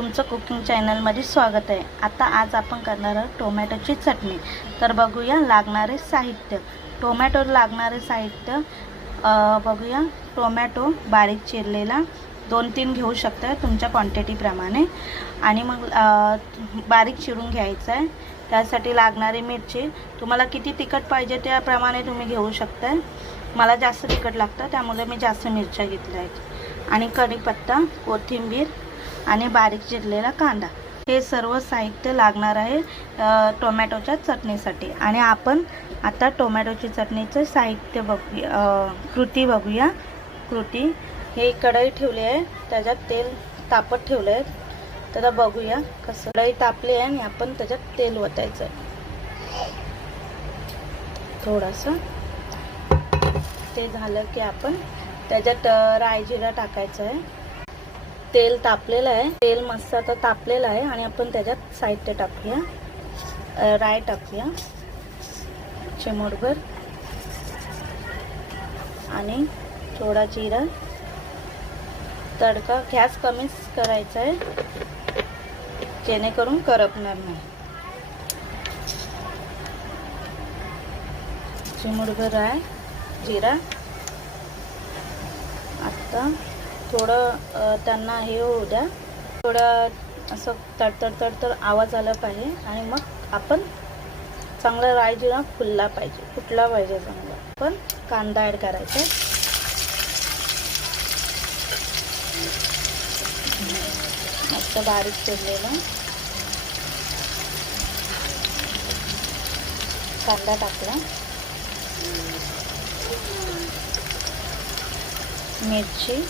तुमचं कुकिंग चॅनलमध्ये स्वागत आहे। आता आज आपण करणार आहोत टोमॅटोची चटणी। तर बघूया लागणारे साहित्य। टोमॅटोला लागणारे साहित्य बघूया। टोमॅटो बारीक चिरलेला 2-3 घेऊ शकता तुमच्या क्वांटिटीप्रमाणे, आणि मग बारीक चिरून घ्यायचा आहे। त्यासाठी लागणारी मिरची तुम्हाला किती तिखट पाहिजे त्याप्रमाणे तुम्ही घेऊ शकता। मला जास्त तिखट लागतं त्यामुळे मी जास्त मिरच्या घेतल्या आहेत। आणि कढीपत्ता, कोथिंबीर आणि बारीक चिरलेला कांदा, हे सर्व साहित्य लागणार आहे टोमॅटोच्या चटणीसाठी। आणि आपण आता टोमॅटोची चटणीचं साहित्य बघूया, कृती बघूया। कृती, हे कढई ठेवली आहे, त्याच्यात तेल तापत ठेवलं आहे। तर बघूया कसं। कढई तापली आहे आणि आपण त्याच्यात तेल ओतायचं आहे थोडंसं। ते झालं की आपण त्याच्यात राई जिरा टाकायचं आहे। तेल तापलेलं आहे, तेल मस्त आता तापलेलं आहे आणि आपण त्याच्यात साहित्य टाकूया। राई टाकूया चिमूटभर, आणि थोडा जिरा। तडका गॅस कमीच करायचा आहे जेणेकरून करपणार नाही। चिमूटभर राई जिरा। आता थोडं त्यांना हे होऊ द्या, थोडं असं तडतड आवाज आला पाहिजे, आणि मग आपण चांगला राई जिरा फुटला पाहिजे चांगला। आपण कांदा ॲड करायचा, मस्त बारीक चिरलेला कांदा टाकला। मिरची,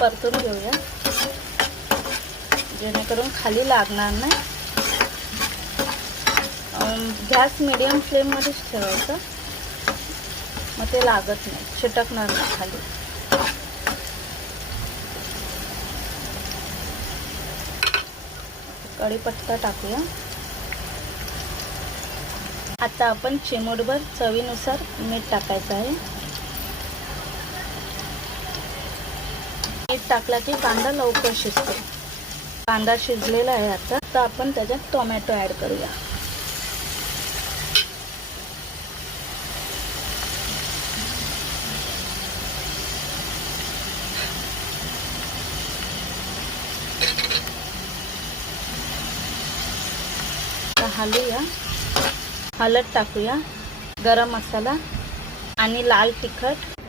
परतून घेऊया जेणेकरून खाली लागणार नाही। गॅस मीडियम फ्लेममध्येच ठेवायचं, मग ते लागत नाही, चिटकणार नाही खाली। कढीपत्ता टाकूया। आता आपण चिमूटभर चवीनुसार मीठ टाकायचं आहे। मीठ टाकला की कांदा लवकर शिजतो। कांदा शिजलेला आहे। आता आपण त्याच्यात टोमॅटो ॲड करूया। हलवूया, हळद टाकूया, गरम मसाला आणि लाल तिखट